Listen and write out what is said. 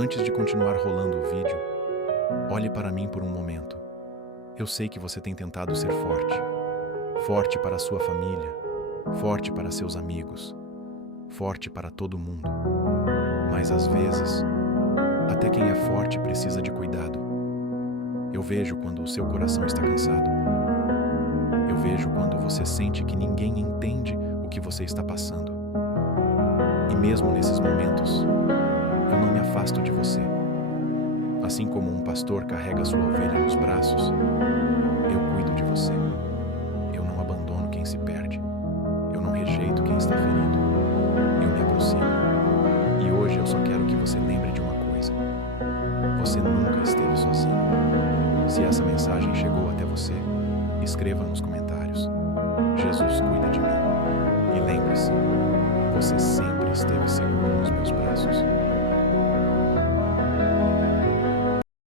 Antes de continuar rolando o vídeo, olhe para mim por um momento. Eu sei que você tem tentado ser forte. Forte para sua família, forte para seus amigos, forte para todo mundo. Mas às vezes, até quem é forte precisa de cuidado. Eu vejo quando o seu coração está cansado. Eu vejo quando você sente que ninguém entende o que você está passando. E mesmo nesses momentos, eu não me afasto de você. Assim como um pastor carrega sua ovelha nos braços, eu cuido de você. Eu não abandono quem se perde. Eu não rejeito quem está ferido. Eu me aproximo. E hoje eu só quero que você lembre de uma coisa. Você nunca esteve sozinho. Se essa mensagem chegou até você, escreva nos comentários.